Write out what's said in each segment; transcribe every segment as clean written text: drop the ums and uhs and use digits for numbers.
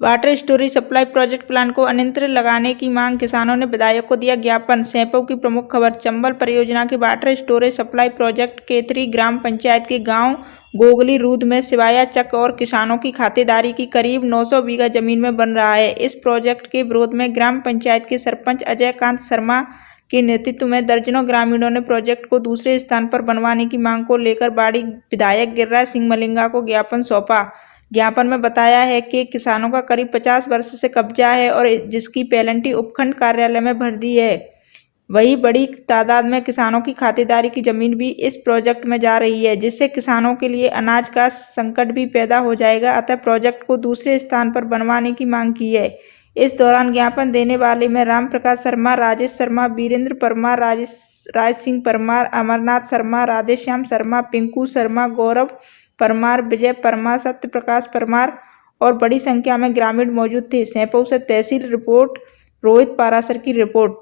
Water storage supply project plan को अनियंत्रित लगाने की मांग, किसानों ने विधायक को दिया ज्ञापन। सैंपौ की प्रमुख खबर। चंबल परियोजना के वाटर स्टोरेज सप्लाई प्रोजेक्ट केथरी ग्राम पंचायत के गांव गोगली रूद में सिवाया चक और किसानों की खातेदारी की करीब 900 बीघा जमीन में बन रहा है। इस प्रोजेक्ट के विरोध में ग्राम पंचायत के सरपंच अजय कांत शर्मा के नेतृत्व में दर्जनों ग्रामीणों ने प्रोजेक्ट को दूसरे स्थान पर बनवाने की मांग को लेकर बाड़ी विधायक गिरिराज सिंह मलिंगा को ज्ञापन सौंपा। ज्ञापन में बताया है कि किसानों का करीब 50 वर्ष से कब्जा है और जिसकी पेनल्टी उपखंड कार्यालय में भर दी है। वही बड़ी तादाद में किसानों की खातेदारी की जमीन भी इस प्रोजेक्ट में जा रही है, जिससे किसानों के लिए अनाज का संकट भी पैदा हो जाएगा। अतः प्रोजेक्ट को दूसरे स्थान पर बनवाने की मांग की है। इस दौरान ज्ञापन देने वाले में राम प्रकाश शर्मा, राजेश शर्मा, वीरेंद्र परमार, राज सिंह परमार, अमरनाथ शर्मा, राधेश्याम शर्मा, पिंकू शर्मा, गौरव परमार, विजय परमार, सत्य प्रकाश परमार और बड़ी संख्या में ग्रामीण मौजूद थे। सैंपौ से तहसील रिपोर्ट, रोहित पारासर की रिपोर्ट।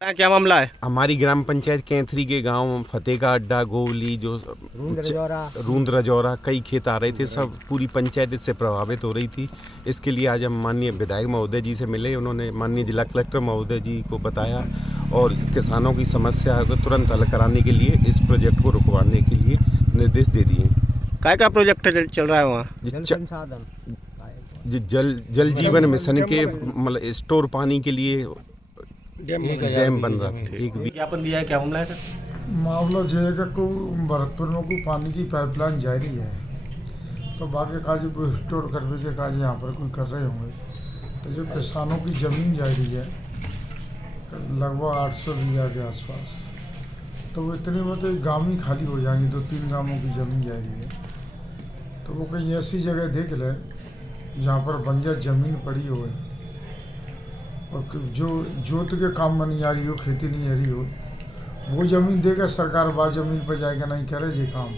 क्या मामला है? हमारी ग्राम पंचायत केंथरी के गांव फतेह का अड्डा, गोवली, जो रूंद रजौरा, कई खेत आ रहे थे। सब पूरी पंचायत इससे प्रभावित हो रही थी। इसके लिए आज हम माननीय विधायक महोदय जी से मिले। उन्होंने माननीय जिला कलेक्टर महोदय जी को बताया और किसानों की समस्या को तुरंत हल कराने के लिए इस प्रोजेक्ट को रुकवाने के लिए निर्देश दे दिए। काय का प्रोजेक्ट चल रहा है वहाँ? जल जीवन मिशन के मतलब स्टोर पानी के लिए डैम बन रहा है। एक ज्ञापन दिया है, क्या मामला है? मामला जो है कि भरतपुर में कोई पानी की पाइपलाइन जारी है, तो बाकी काज कोई स्टोर करने के काज यहाँ पर कोई कर रहे होंगे। तो जो किसानों की ज़मीन जारी है लगभग 800 बीघा के आसपास, तो वो इतनी मतलब गाँव ही खाली हो जाएंगे। 2-3 गाँवों की ज़मीन जारी है, तो वो कहीं ऐसी जगह देख ले जहाँ पर बंजर ज़मीन पड़ी हो और जो जोत के काम में नहीं आ रही हो, खेती नहीं आ रही हो, वो ज़मीन देकर सरकार बाद ज़मीन पर जाएगा नहीं करे ये काम।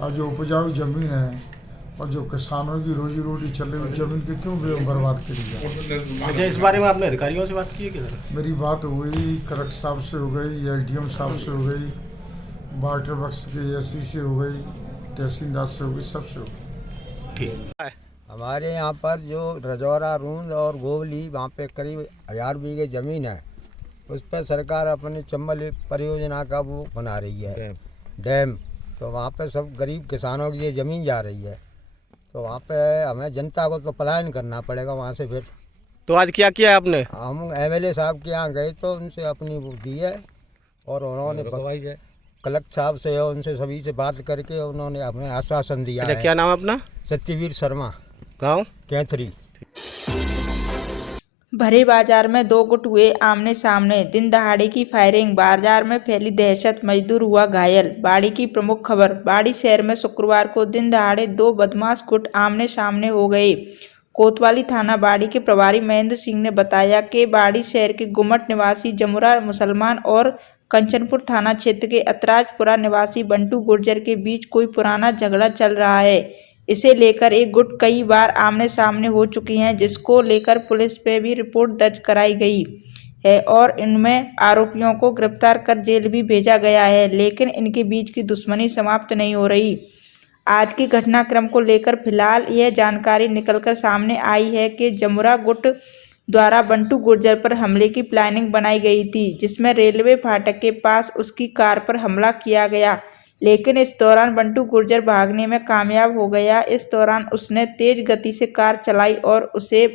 और जो उपजाऊ ज़मीन है और जो किसानों की रोजी रोटी चल रही, ज़मीन के क्यों बर्बाद करी जाए? अच्छा, इस बारे में आपने अधिकारियों से बात की है किधर? मेरी बात हुई कलेक्टर साहब से हो गई, SDM साहब से हो गई, वाटर वर्क्स के SC से हो गई, तहसीलदार से हो गई, सबसे हो गई। ठीक। हमारे यहाँ पर जो रजौरा, रूंद और गोवली, वहाँ पे करीब 1000 बीघे ज़मीन है। उस पर सरकार अपने चंबल परियोजना का वो बना रही है डैम। तो वहाँ पे सब गरीब किसानों की ये ज़मीन जा रही है, तो वहाँ पे हमें जनता को तो पलायन करना पड़ेगा वहाँ से। फिर तो आज क्या किया आपने? हम MLA साहब के यहाँ गए तो उनसे अपनी वो दी है और उन्होंने कलेक्टर साहब से और उनसे सभी से बात करके उन्होंने हमें आश्वासन दिया है। क्या नाम है अपना? सत्यवीर शर्मा, गाँव केथरी। भरे बाजार में 2 गुट हुए आमने सामने, दिन दहाड़े की फायरिंग, बाजार में फैली दहशत, मजदूर हुआ घायल। बाड़ी की प्रमुख खबर। बाड़ी शहर में शुक्रवार को दिन दहाड़े 2 बदमाश गुट आमने सामने हो गए। कोतवाली थाना बाड़ी के प्रभारी महेंद्र सिंह ने बताया कि बाड़ी शहर के गुमट निवासी जमुरा मुसलमान और कंचनपुर थाना क्षेत्र के अतराजपुरा निवासी बंटू गुर्जर के बीच कोई पुराना झगड़ा चल रहा है। इसे लेकर एक गुट कई बार आमने सामने हो चुकी हैं, जिसको लेकर पुलिस पे भी रिपोर्ट दर्ज कराई गई है और इनमें आरोपियों को गिरफ्तार कर जेल भी भेजा गया है, लेकिन इनके बीच की दुश्मनी समाप्त नहीं हो रही। आज के घटनाक्रम को लेकर फिलहाल यह जानकारी निकलकर सामने आई है कि जमुरा गुट द्वारा बंटू गुर्जर पर हमले की प्लानिंग बनाई गई थी, जिसमें रेलवे फाटक के पास उसकी कार पर हमला किया गया, लेकिन इस दौरान बंटू गुर्जर भागने में कामयाब हो गया। इस दौरान उसने तेज गति से कार चलाई और उसे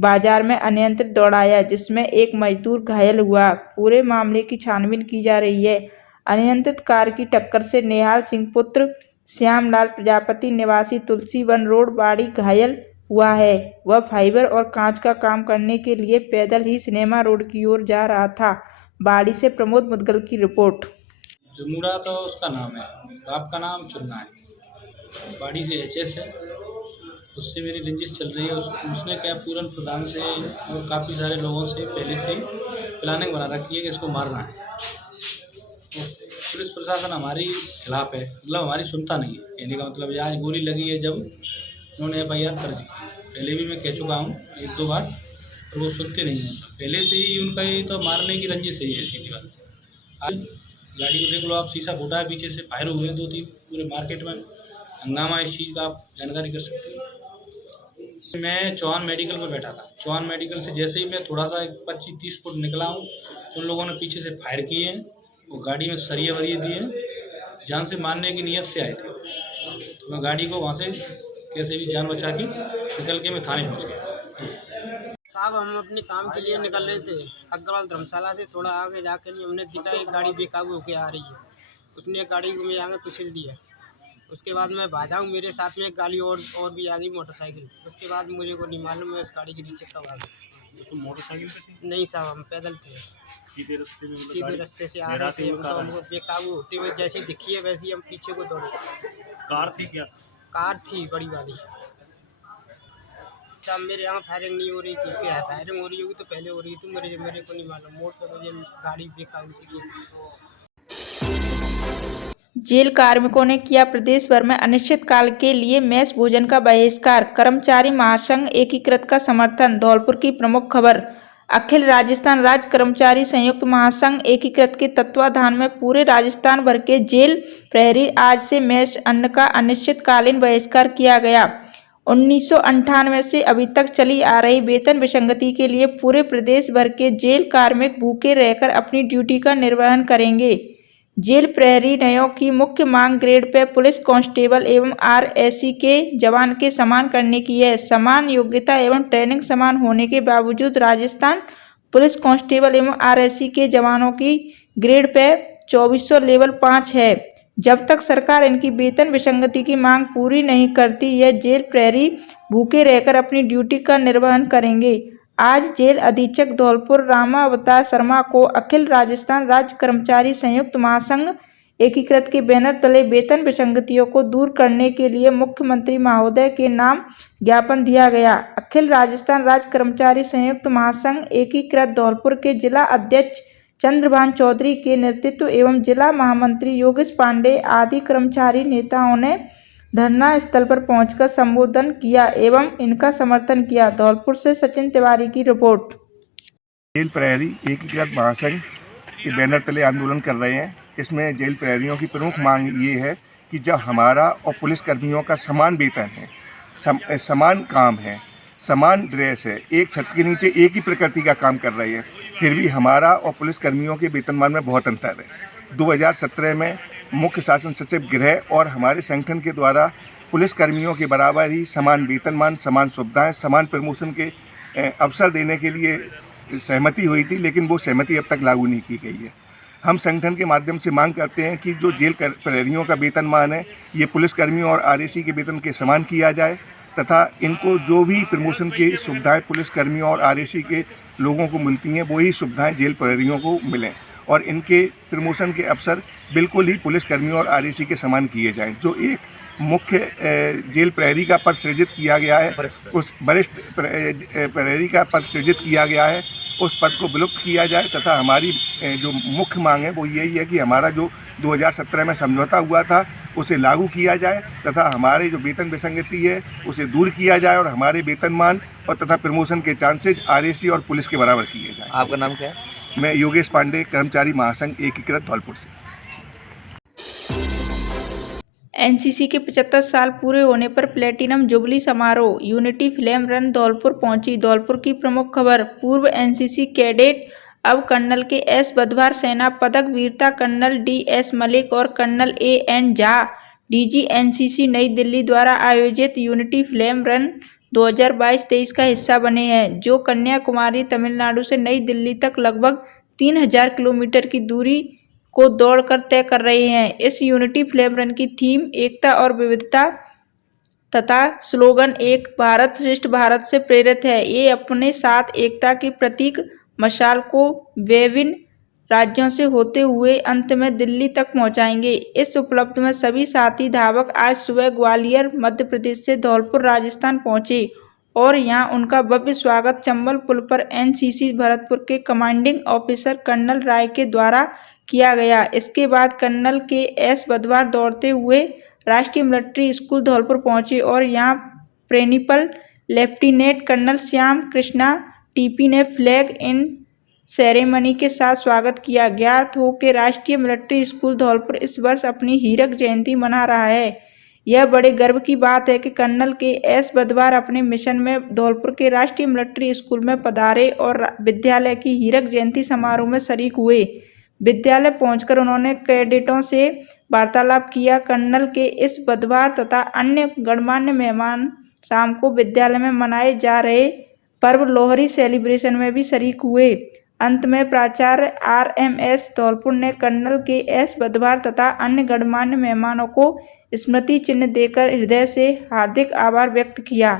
बाजार में अनियंत्रित दौड़ाया, जिसमें एक मजदूर घायल हुआ। पूरे मामले की छानबीन की जा रही है। अनियंत्रित कार की टक्कर से नेहाल सिंह पुत्र श्यामलाल प्रजापति निवासी तुलसीवन रोड बाड़ी घायल हुआ है। वह फाइबर और कांच का काम करने के लिए पैदल ही सिनेमा रोड की ओर जा रहा था। बाड़ी से प्रमोद मुदगल की रिपोर्ट। जमुरा तो उसका नाम है, बाप का नाम चुनना है। बाड़ी से HS है, उससे मेरी रंजिश चल रही है। उसने क्या पूरन प्रधान से और काफ़ी सारे लोगों से पहले से प्लानिंग बना रखी है कि इसको मारना है। तो पुलिस प्रशासन हमारी खिलाफ है, मतलब हमारी सुनता नहीं है। कहने का मतलब आज गोली लगी है, जब उन्होंने FIR दर्ज की, पहले भी मैं कह चुका हूँ 1-2 बार, और वो सुनते नहीं हैं। पहले से ही उनका ये तो मारने की रंजिश है, सीधी बात। आज गाड़ी को देख लो आप, शीशा फूटा है, पीछे से फायर हुए 2-3, पूरे मार्केट में हंगामा। इस चीज़ का आप जानकारी कर सकते हो। मैं चौहान मेडिकल पर बैठा था। चौहान मेडिकल से जैसे ही मैं थोड़ा सा 25-30 फुट निकला हूँ, तो उन लोगों ने पीछे से फायर किए हैं। वो गाड़ी में सरिये वरिये दिए, जान से मारने की नीयत से आए थे। तो मैं गाड़ी को वहाँ से कैसे भी जान बचा के निकल के मैं थाने पहुँच गया। साहब हम अपने काम के लिए निकल रहे थे अग्रवाल धर्मशाला से। थोड़ा आगे जाकर ही हमने देखा एक गाड़ी बेकाबू होकर आ रही है। उसने गाड़ी को मेरे आगे कुचल दिया। उसके बाद मैं भागा हूँ, मेरे साथ में एक गाड़ी और भी आ गई मोटरसाइकिल। उसके बाद मुझे को नहीं मालूम मैं उस गाड़ी के नीचे कब आ गया। तो मोटरसाइकिल पे थे? नहीं साहब, हम पैदल थे, सीधे रास्ते में? सीधे रास्ते से आ रहे थे। हम तो हमको बेकाबू होते हुए जैसे दिखी है वैसे ही हम पीछे को दौड़े। कार थी क्या? कार थी बड़ी वाली। साहब मेरे यहाँ फायरिंग नहीं हो रही थी। क्या फायरिंग हो रही होगी तो पहले हो रही थी, मेरे को नहीं मालूम। मोड़ पर मुझे गाड़ी बेकाबू थी। जेल कार्मिकों ने किया प्रदेश भर में अनिश्चितकाल के लिए मेस भोजन का बहिष्कार, कर्मचारी महासंघ एकीकृत का समर्थन। धौलपुर की प्रमुख खबर। अखिल राजस्थान राज्य कर्मचारी संयुक्त महासंघ एकीकृत के तत्वाधान में पूरे राजस्थान भर के जेल प्रहरी आज से मेस अन्न का अनिश्चितकालीन बहिष्कार किया गया। 1998 से अभी तक चली आ रही वेतन विसंगति के लिए पूरे प्रदेश भर के जेल कार्मिक भूखे रहकर अपनी ड्यूटी का निर्वहन करेंगे। जेल प्रहरी नयों की मुख्य मांग ग्रेड पे पुलिस कांस्टेबल एवं आरएसी के जवान के समान करने की है। समान योग्यता एवं ट्रेनिंग समान होने के बावजूद राजस्थान पुलिस कांस्टेबल एवं आरएसी के जवानों की ग्रेड पे 2400 लेवल 5 है। जब तक सरकार इनकी वेतन विसंगति की मांग पूरी नहीं करती, यह जेल प्रहरी भूखे रहकर अपनी ड्यूटी का निर्वहन करेंगे। आज जेल अधीक्षक धौलपुर रामावतार शर्मा को अखिल राजस्थान राज्य कर्मचारी संयुक्त महासंघ एकीकृत के बैनर तले वेतन विसंगतियों को दूर करने के लिए मुख्यमंत्री महोदय के नाम ज्ञापन दिया गया। अखिल राजस्थान राज्य कर्मचारी संयुक्त महासंघ एकीकृत धौलपुर के जिला अध्यक्ष चंद्रभान चौधरी के नेतृत्व एवं जिला महामंत्री योगेश पांडे आदि कर्मचारी नेताओं ने धरना स्थल पर पहुंचकर संबोधन किया एवं इनका समर्थन किया। धौलपुर से सचिन तिवारी की रिपोर्ट। जेल प्रहरी एकीकृत महासंघ के बैनर तले आंदोलन कर रहे हैं। इसमें जेल प्रहरियों की प्रमुख मांग ये है कि जब हमारा और पुलिस कर्मियों का समान वेतन है, समान काम है, समान ड्रेस है, एक छत के नीचे एक ही प्रकृति का काम कर रहे हैं, फिर भी हमारा और पुलिस कर्मियों के वेतनमान में बहुत अंतर है। 2017 में मुख्य शासन सचिव गृह और हमारे संगठन के द्वारा पुलिस कर्मियों के बराबर ही समान वेतनमान, समान सुविधाएं, समान प्रमोशन के अवसर देने के लिए सहमति हुई थी, लेकिन वो सहमति अब तक लागू नहीं की गई है। हम संगठन के माध्यम से मांग करते हैं कि जो जेल प्रहरियों का वेतनमान है, ये पुलिस कर्मियों और आरएसी के वेतन के समान किया जाए तथा इनको जो भी प्रमोशन की सुविधाएं पुलिस कर्मियों और आरएसी के लोगों को मिलती हैं, वही सुविधाएं जेल प्रहरियों को मिलें और इनके प्रमोशन के अवसर बिल्कुल ही पुलिस कर्मियों और आरएसी के समान किए जाएं। जो एक मुख्य जेल प्रहरी का पद सृजित किया गया है, उस वरिष्ठ प्रहरी का पद सृजित किया गया है, उस पद को विलुप्त किया जाए तथा हमारी जो मुख्य मांग है वो यही है कि हमारा जो 2017 में समझौता हुआ था उसे लागू किया जाए तथा हमारे जो वेतन विसंगति है उसे दूर किया जाए और हमारे वेतनमान और तथा प्रमोशन के चांसेज आरएसी और पुलिस के बराबर किए जाए। आपका नाम क्या है? मैं योगेश पांडे, कर्मचारी महासंघ एकीकृत धौलपुर से। एनसीसी के 75 साल पूरे होने पर प्लेटिनम जुबली समारोह। यूनिटी फ्लेम रन धौलपुर पहुंची। धौलपुर की प्रमुख खबर। पूर्व एनसीसी कैडेट अब कर्नल के एस बदवार सेना पदक वीरता कर्नल डी.एस. मलिक और colonel A N. Jha DG NCC New Delhi द्वारा आयोजित यूनिटी फ्लेम रन 2022-23 का हिस्सा बने हैं, जो कन्याकुमारी तमिलनाडु से नई दिल्ली तक लगभग 3000 किलोमीटर की दूरी को दौड़कर तय कर रहे हैं। इस यूनिटी फ्लेम रन की थीम एकता और विविधता तथा स्लोगन एक भारत श्रेष्ठ भारत से प्रेरित है। ये अपने साथ एकता के प्रतीक मशाल को विभिन्न राज्यों से होते हुए अंत में दिल्ली तक पहुंचाएंगे। इस उपलब्ध में सभी साथी धावक आज सुबह ग्वालियर मध्य प्रदेश से धौलपुर राजस्थान पहुंचे और यहां उनका भव्य स्वागत चंबल पुल पर एनसीसी भरतपुर के कमांडिंग ऑफिसर कर्नल राय के द्वारा किया गया। इसके बाद कर्नल के एस बदवार दौड़ते हुए राष्ट्रीय मिलिट्री स्कूल धौलपुर पहुंचे और यहां principal lieutenant colonel Shyam Krishna TP ने फ्लैग इन सेरेमनी के साथ स्वागत किया। ज्ञात हो कि राष्ट्रीय मिलिट्री स्कूल धौलपुर इस वर्ष अपनी हीरक जयंती मना रहा है। यह बड़े गर्व की बात है कि कर्नल के एस बदवार अपने मिशन में धौलपुर के राष्ट्रीय मिलिट्री स्कूल में पधारे और विद्यालय की हीरक जयंती समारोह में शरीक हुए। विद्यालय पहुंचकर उन्होंने कैडेटों से वार्तालाप किया। कर्नल के इस बदवार तथा अन्य गणमान्य मेहमान शाम को विद्यालय में मनाए जा रहे पर्व लोहरी सेलिब्रेशन में भी शरीक हुए। अंत में प्राचार्य RMS धौलपुर ने कर्नल के एस बदवार तथा अन्य गणमान्य मेहमानों को स्मृति चिन्ह देकर हृदय से हार्दिक आभार व्यक्त किया।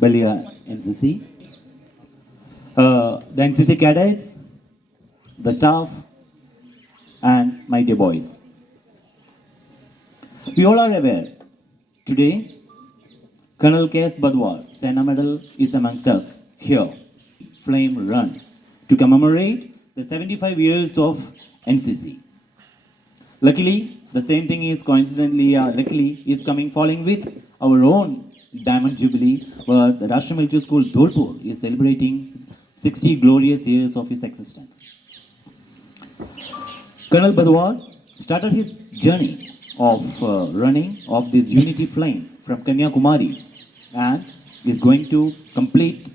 Balia NCC, the NCC cadets, the staff, and my dear boys. We all are aware today Colonel K.S. Badwar Sena Medal is amongst us here. Flame Run to commemorate the 75 years of NCC. Luckily, the same thing is coincidentally, luckily, is falling with our own Diamond Jubilee, where the Rashtriya Military School Dholpur is celebrating 60 glorious years of its existence. Colonel Badwar started his journey of running of this unity flame from Kanyakumari and is going to complete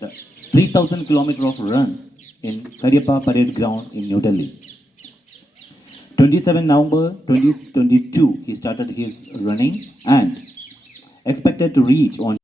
the 3,000 kilometer of run in Karyappa Parade Ground in New Delhi. 27 November 2022, he started his running and expected to reach on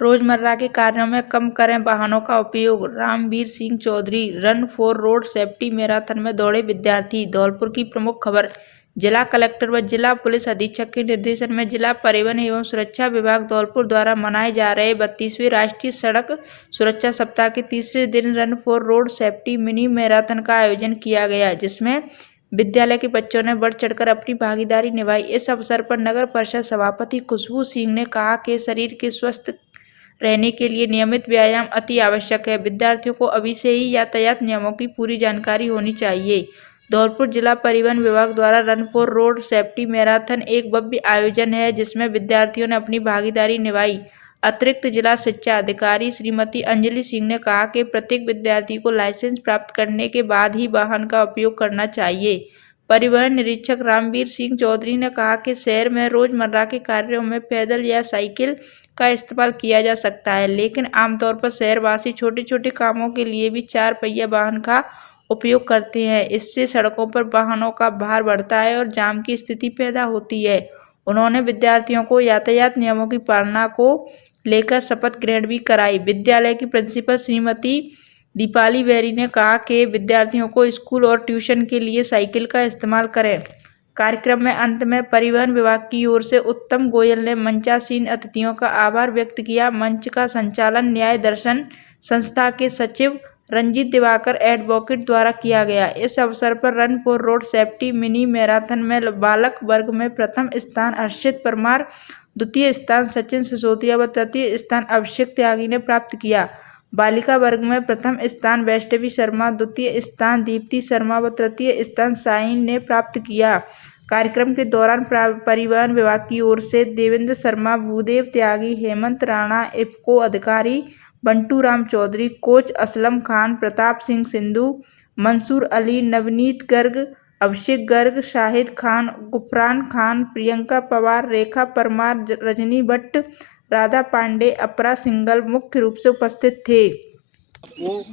रोजमर्रा के कार्यों में कम करें वाहनों का उपयोग। Ramveer Singh Chaudhary run for road safety marathon में दौड़े विद्यार्थी। धौलपुर की प्रमुख खबर। जिला कलेक्टर व जिला पुलिस अधीक्षक के निर्देशन में जिला परिवहन एवं सुरक्षा विभाग धौलपुर द्वारा मनाए जा रहे 32वें राष्ट्रीय सड़क सुरक्षा सप्ताह के तीसरे दिन run for road safety mini marathon का आयोजन किया गया, जिसमें विद्यालय के बच्चों ने बढ़ चढ़कर अपनी भागीदारी निभाई। इस अवसर पर नगर परिषद सभापति खुशबू सिंह ने कहा कि शरीर के स्वस्थ रहने के लिए नियमित व्यायाम अति आवश्यक है। विद्यार्थियों को अभी से ही यातायात नियमों की पूरी जानकारी होनी चाहिए। धौलपुर जिला परिवहन विभाग द्वारा run for road safety marathon एक भव्य आयोजन है, जिसमें विद्यार्थियों ने अपनी भागीदारी निभाई। अतिरिक्त जिला शिक्षा अधिकारी श्रीमती अंजलि सिंह ने कहा कि प्रत्येक विद्यार्थी को लाइसेंस प्राप्त करने के बाद ही वाहन का उपयोग करना चाहिए। परिवहन निरीक्षक रामवीर सिंह चौधरी ने कहा कि शहर में रोजमर्रा के कार्यों में पैदल या साइकिल का इस्तेमाल किया जा सकता है, लेकिन आमतौर पर शहरवासी छोटे छोटे कामों के लिए भी 4 पहिया वाहन का उपयोग करते हैं। इससे सड़कों पर वाहनों का भार बढ़ता है और जाम की स्थिति पैदा होती है। उन्होंने विद्यार्थियों को यातायात नियमों की पालना को लेकर शपथ ग्रहण भी कराई। विद्यालय की प्रिंसिपल श्रीमती दीपाली बेरी ने कहा कि विद्यार्थियों को स्कूल और ट्यूशन के लिए साइकिल का इस्तेमाल करें। कार्यक्रम में अंत में परिवहन विभाग की ओर से उत्तम गोयल ने मंचासीन अतिथियों का आभार व्यक्त किया। मंच का संचालन न्याय दर्शन संस्था के सचिव रंजीत दिवाकर एडवोकेट द्वारा किया गया। इस अवसर पर run for road safety mini marathon में बालक वर्ग में प्रथम स्थान हर्षित परमार, द्वितीय स्थान सचिन सिसोदिया व तृतीय स्थान अभिषेक त्यागी ने प्राप्त किया। बालिका वर्ग में प्रथम स्थान वैष्णवी शर्मा, द्वितीय स्थान दीप्ति शर्मा व तृतीय स्थान साइन ने प्राप्त किया। कार्यक्रम के दौरान परिवहन विभाग की ओर से देवेंद्र शर्मा, भूदेव त्यागी, हेमंत राणा, इफ्को अधिकारी बंटू राम चौधरी, कोच असलम खान, प्रताप सिंह सिंधु, मंसूर अली, नवनीत गर्ग, अभिषेक गर्ग, शाहिद खान, गुफरान खान, प्रियंका पवार, रेखा परमार, रजनी भट्ट, राधा पांडे, अपरा सिंगल मुख्य रूप से उपस्थित थे। वो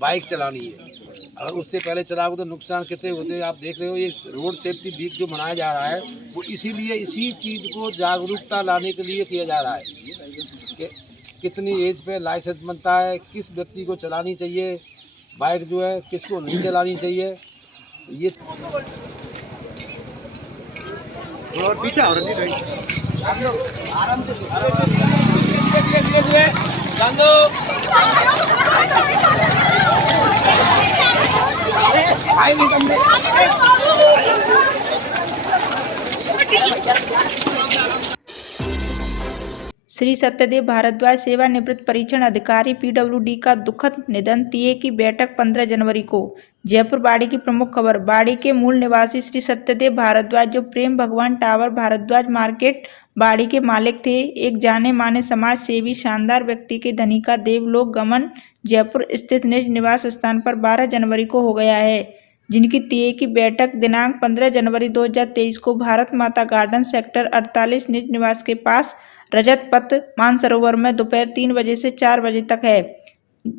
बाइक चलानी है, अगर उससे पहले चलाओगे तो नुकसान कितने होते हैं आप देख रहे हो। ये रोड सेफ्टी वीक जो मनाया जा रहा है वो इसीलिए इसी चीज़ को जागरूकता लाने के लिए किया जा रहा है कि कितनी एज पे लाइसेंस बनता है, किस व्यक्ति को चलानी चाहिए बाइक जो है, किसको नहीं चलानी चाहिए। ये और पीछे और धीरे धीरे श्री सत्यदेव भारद्वाज सेवानिवृत्त परीक्षण अधिकारी पीडब्ल्यूडी का दुखद निधन। टीए की बैठक 15 जनवरी को। जयपुर बाड़ी की प्रमुख खबर। बाड़ी के मूल निवासी श्री सत्यदेव भारद्वाज जो प्रेम भगवान टावर भारद्वाज मार्केट बाड़ी के मालिक थे, एक जाने माने समाज सेवी शानदार व्यक्ति के धनी का देवलोक गमन जयपुर स्थित निज निवास स्थान पर 12 जनवरी को हो गया है, जिनकी टीए की बैठक दिनांक 15 जनवरी 2023 को भारत माता गार्डन सेक्टर 48 निज निवास के पास रजत पथ मानसरोवर में दोपहर 3 बजे से 4 बजे तक है।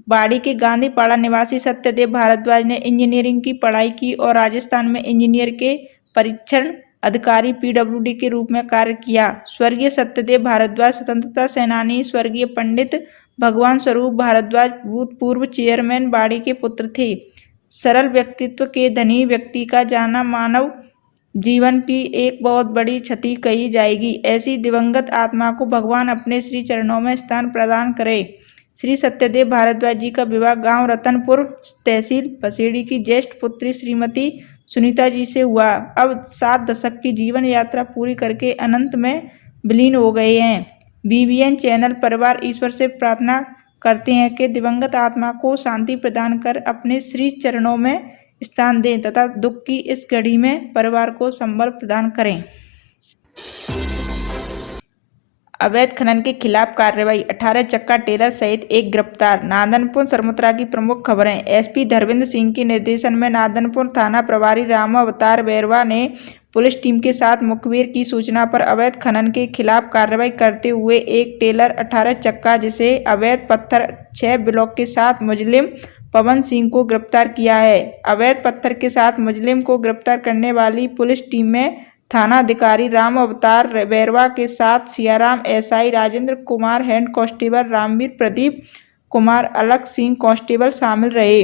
बाड़ी के गांधीपाड़ा निवासी सत्यदेव भारद्वाज ने इंजीनियरिंग की पढ़ाई की और राजस्थान में इंजीनियर के परीक्षण अधिकारी पीडब्ल्यूडी के रूप में कार्य किया। स्वर्गीय सत्यदेव भारद्वाज स्वतंत्रता सेनानी स्वर्गीय पंडित भगवान स्वरूप भारद्वाज भूतपूर्व चेयरमैन बाड़ी के पुत्र थे। सरल व्यक्तित्व के धनी व्यक्ति का जाना मानव जीवन की एक बहुत बड़ी क्षति कही जाएगी। ऐसी दिवंगत आत्मा को भगवान अपने श्री चरणों में स्थान प्रदान करे। श्री सत्यदेव भारद्वाज जी का विवाह गांव रतनपुर तहसील बसेड़ी की ज्येष्ठ पुत्री श्रीमती सुनीता जी से हुआ। अब 7 दशक की जीवन यात्रा पूरी करके अनंत में विलीन हो गए हैं। बीबीएन चैनल परिवार ईश्वर से प्रार्थना करते हैं कि दिवंगत आत्मा को शांति प्रदान कर अपने श्री चरणों में स्थान दें तथा दुख की इस घड़ी में परिवार को संबल प्रदान करें। अवैध खनन के खिलाफ कार्रवाई। 18 चक्का टेलर सहित एक गिरफ्तार। नादनपुर सरमुत्रा की प्रमुख खबरें। एसपी धर्मेंद्र सिंह के निर्देशन में नादनपुर थाना प्रभारी राम अवतार बैरवा ने पुलिस टीम के साथ मुखबिर की सूचना पर अवैध खनन के खिलाफ कार्रवाई करते हुए एक टेलर 18 चक्का जिसे अवैध पत्थर 6 ब्लॉक के साथ मुजरिम पवन सिंह को गिरफ्तार किया है। अवैध पत्थर के साथ मुजरिम को गिरफ्तार करने वाली पुलिस टीम में थाना अधिकारी राम अवतार बैरवा के साथ Siyaram SI Rajendra Kumar head constable Ramveer Pradeep Kumar Alag Singh constable शामिल रहे।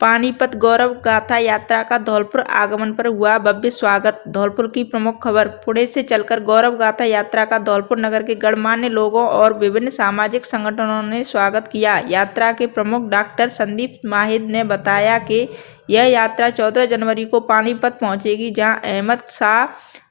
पानीपत गौरव गाथा यात्रा का धौलपुर आगमन पर हुआ भव्य स्वागत। धौलपुर की प्रमुख खबर। पुणे से चलकर गौरव गाथा यात्रा का धौलपुर नगर के गणमान्य लोगों और विभिन्न सामाजिक संगठनों ने स्वागत किया। यात्रा के प्रमुख डॉक्टर संदीप माहिद ने बताया कि यह यात्रा 14 जनवरी को पानीपत पहुंचेगी, जहां अहमद शाह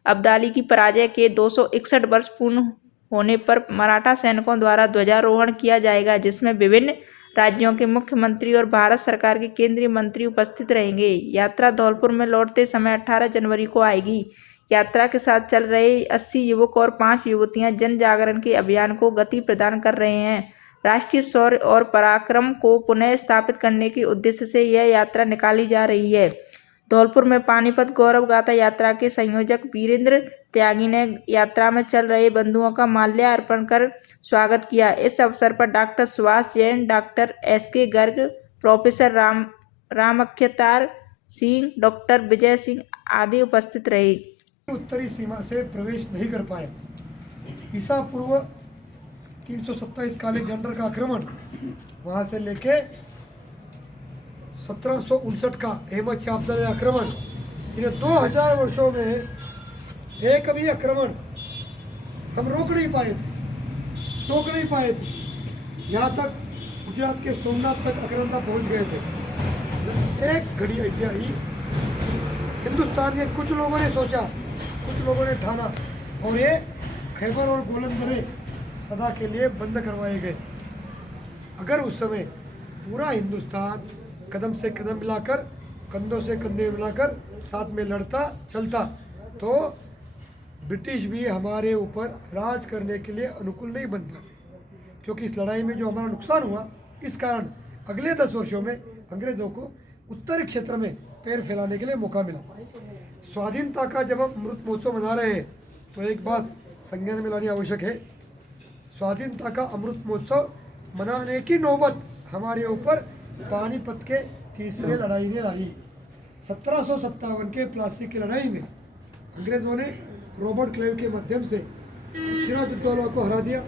अब्दाली की पराजय के 261 वर्ष पूर्ण होने पर मराठा सैनिकों द्वारा ध्वजारोहण किया जाएगा, जिसमें विभिन्न राज्यों के मुख्यमंत्री और भारत सरकार के केंद्रीय मंत्री उपस्थित रहेंगे। यात्रा धौलपुर में लौटते समय 18 जनवरी को आएगी। यात्रा के साथ चल रहे 80 युवक और 5 युवतियां जन जागरण के अभियान को गति प्रदान कर रहे हैं। राष्ट्रीय शौर्य और पराक्रम को पुनः स्थापित करने के उद्देश्य से यह यात्रा निकाली जा रही है। धौलपुर में पानीपत गौरव गाथा यात्रा के संयोजक वीरेंद्र त्यागी ने यात्रा में चल रहे बंधुओं का माल्यार्पण कर स्वागत किया। इस अवसर पर doctor Subhash Jain, doctor SK Garg, professor Ramakhtar Singh, doctor Vijay Singh आदि उपस्थित रहे। उत्तरी सीमा से प्रवेश नहीं कर पाए। ईसा पूर्व 327 का अलेक्जेंडर का आक्रमण, वहाँ से लेके 1759 का अहमद शाह अब्दाली आक्रमण, इन 2000 वर्षों में एक भी आक्रमण हम रोक नहीं पाए थे, यहाँ तक गुजरात के सोमनाथ तक आक्रांता पहुँच गए थे। एक घड़ी ऐसी आई, हिंदुस्तान के कुछ लोगों ने सोचा, कुछ लोगों ने ठाना, और ये खैबर और गोलन दर्रे सदा के लिए बंद करवाए गए। अगर उस समय पूरा हिंदुस्तान कदम से कदम मिलाकर, कंधों से कंधे मिलाकर साथ में लड़ता चलता, तो ब्रिटिश भी हमारे ऊपर राज करने के लिए अनुकूल नहीं बन पाते। क्योंकि इस लड़ाई में जो हमारा नुकसान हुआ, इस कारण अगले 10 वर्षों में अंग्रेज़ों को उत्तरी क्षेत्र में पैर फैलाने के लिए मौका मिला। स्वाधीनता का जब हम अमृत महोत्सव मना रहे हैं, तो एक बात संज्ञान में लानी आवश्यक है। स्वाधीनता का अमृत महोत्सव मनाने की नौबत हमारे ऊपर पानीपत के तीसरे लड़ाई ने लाई। 1757 के प्लासी की लड़ाई में अंग्रेज़ों ने रॉबर्ट क्लाइव के माध्यम से सिराजुद्दौला को हरा दिया,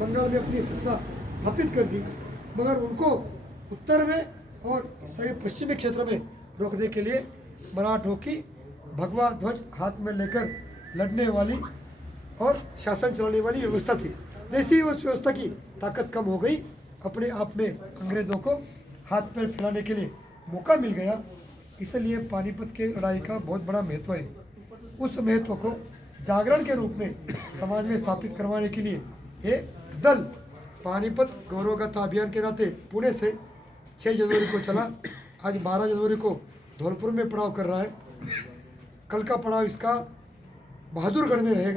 बंगाल में अपनी सत्ता स्थापित कर दी, मगर उनको उत्तर में और सारे पश्चिमी क्षेत्र में रोकने के लिए मराठों की भगवा ध्वज हाथ में लेकर लड़ने वाली और शासन चलाने वाली व्यवस्था थी। जैसे ही उस व्यवस्था की ताकत कम हो गई, अपने आप में अंग्रेज़ों को हाथ पैर फैलाने के लिए मौका मिल गया। इसलिए पानीपत के लड़ाई का बहुत बड़ा महत्व है। उस महत्व को जागरण के रूप में समाज में स्थापित करवाने के लिए ये दल पानीपत गौरव गाथा अभियान के नाते पुणे से 6 जनवरी को चला। आज 12 जनवरी को धौलपुर में पड़ाव कर रहा है। कल का पड़ाव इसका बहादुरगढ़ में रहेगा।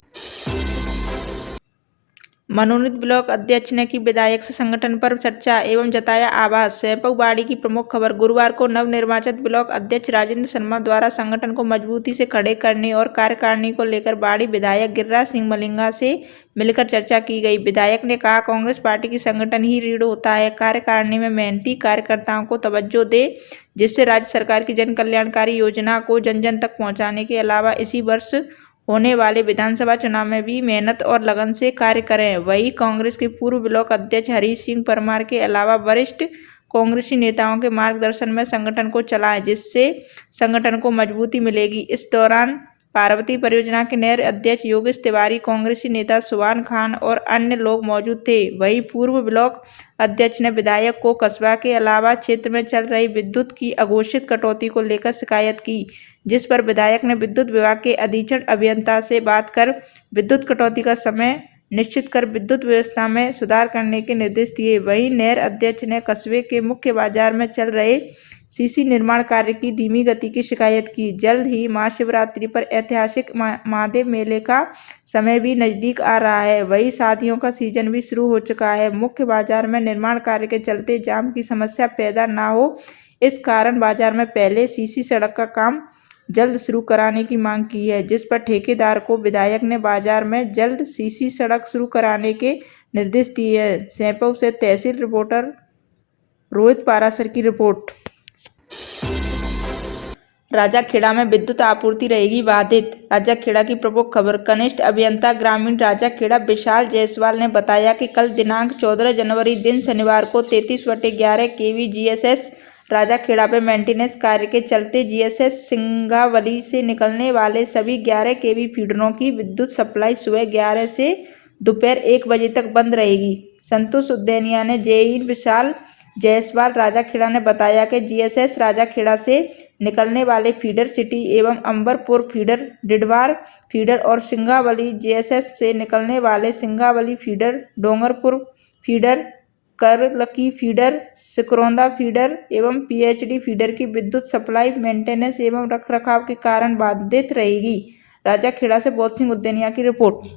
मनोनीत ब्लॉक अध्यक्ष ने की विधायक से संगठन पर चर्चा एवं जताया आभास। सैंपऊ बाड़ी की प्रमुख खबर। गुरुवार को नवनिर्वाचित ब्लॉक अध्यक्ष राजेंद्र शर्मा द्वारा संगठन को मजबूती से खड़े करने और कार्यकारिणी को लेकर बाड़ी विधायक गिरिराज सिंह मलिंगा से मिलकर चर्चा की गई। विधायक ने कहा, कांग्रेस पार्टी की संगठन ही रीढ़ होता है। कार्यकारिणी में मेहनती कार्यकर्ताओं को तवज्जो दे, जिससे राज्य सरकार की जन कल्याणकारी योजना को जन जन तक पहुंचाने के अलावा इसी वर्ष होने वाले विधानसभा चुनाव में भी मेहनत और लगन से कार्य करें। वहीं कांग्रेस के पूर्व ब्लॉक अध्यक्ष हरीश सिंह परमार के अलावा वरिष्ठ कांग्रेसी नेताओं के मार्गदर्शन में संगठन को चलाएं, जिससे संगठन को मजबूती मिलेगी। इस दौरान पार्वती परियोजना के नए अध्यक्ष योगेश तिवारी, कांग्रेसी नेता सुभान खान और अन्य लोग मौजूद थे। वहीं पूर्व ब्लॉक अध्यक्ष ने विधायक को कस्बा के अलावा क्षेत्र में चल रही विद्युत की अघोषित कटौती को लेकर शिकायत की, जिस पर विधायक ने विद्युत विभाग के अधीक्षण अभियंता से बात कर विद्युत कटौती का समय निश्चित कर विद्युत व्यवस्था में सुधार करने के निर्देश दिए। वहीं नहर अध्यक्ष ने कस्बे के मुख्य बाजार में चल रहे सीसी निर्माण कार्य की धीमी गति की शिकायत की। जल्द ही महाशिवरात्रि पर ऐतिहासिक महादेव मेले का समय भी नजदीक आ रहा है। वहीं शादियों का सीजन भी शुरू हो चुका है। मुख्य बाजार में निर्माण कार्य के चलते जाम की समस्या पैदा न हो, इस कारण बाजार में पहले सीसी सड़क का काम जल्द शुरू कराने की मांग की है, जिस पर ठेकेदार को विधायक ने बाजार में जल्द सीसी सड़क शुरू कराने के निर्देश दिए हैं। सैंपऊ से तहसील रिपोर्टर रोहित पारासर की रिपोर्ट। राजाखेड़ा में विद्युत आपूर्ति रहेगी बाधित। राजाखेड़ा की प्रमुख खबर। कनिष्ठ अभियंता ग्रामीण राजाखेड़ा विशाल जायसवाल ने बताया कि कल दिनांक 14 जनवरी दिन शनिवार को 33/11 केवी जीएसएस राजाखेड़ा में मेंटेनेंस कार्य के चलते जीएसएस सिंगावली से निकलने वाले सभी 11 केवी फीडरों की विद्युत सप्लाई सुबह 11 से दोपहर 1 बजे तक बंद रहेगी। संतोष उद्यानिया ने जेई विशाल जायसवाल राजाखेड़ा ने बताया कि जीएसएस राजाखेड़ा से निकलने वाले फीडर सिटी एवं अंबरपुर फीडर, डिडवार फीडर और सिंगावली जीएसएस से निकलने वाले Singawali feeder, Dongarpur feeder, Karalki feeder, Sikraunda feeder एवं पीएचडी फीडर की विद्युत सप्लाई मेंटेनेंस एवं रखरखाव के कारण बाधित रहेगी। राजाखेड़ा से बोध सिंह उद्यानिया की रिपोर्ट।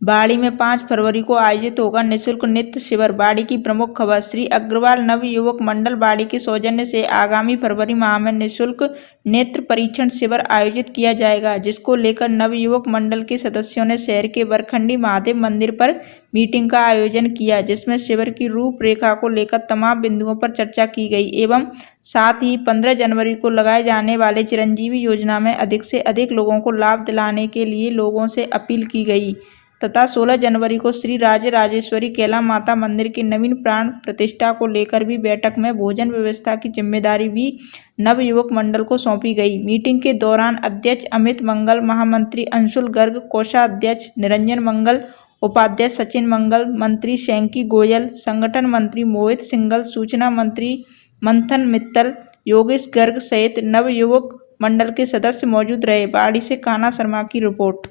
बाड़ी में 5 फरवरी को आयोजित होगा निःशुल्क नृत्य शिविर। बाड़ी की प्रमुख खबर। श्री अग्रवाल नव युवक मंडल बाड़ी के सौजन्य से आगामी फरवरी माह में निःशुल्क नेत्र परीक्षण शिविर आयोजित किया जाएगा, जिसको लेकर नव युवक मंडल के सदस्यों ने शहर के बरखंडी महादेव मंदिर पर मीटिंग का आयोजन किया, जिसमें शिविर की रूपरेखा को लेकर तमाम बिंदुओं पर चर्चा की गई एवं साथ ही 15 जनवरी को लगाए जाने वाले चिरंजीवी योजना में अधिक से अधिक लोगों को लाभ दिलाने के लिए लोगों से अपील की गई तथा 16 जनवरी को श्री राजराजेश्वरी कैला माता मंदिर की नवीन प्राण प्रतिष्ठा को लेकर भी बैठक में भोजन व्यवस्था की जिम्मेदारी भी नव युवक मंडल को सौंपी गई। मीटिंग के दौरान अध्यक्ष अमित मंगल, महामंत्री अंशुल गर्ग, कोषाध्यक्ष निरंजन मंगल, उपाध्यक्ष सचिन मंगल, मंत्री शैंकी गोयल, संगठन मंत्री मोहित सिंघल, सूचना मंत्री मंथन मित्तल, योगेश गर्ग सहित नव युवक मंडल के सदस्य मौजूद रहे। बाड़ी से कान्हा शर्मा की रिपोर्ट।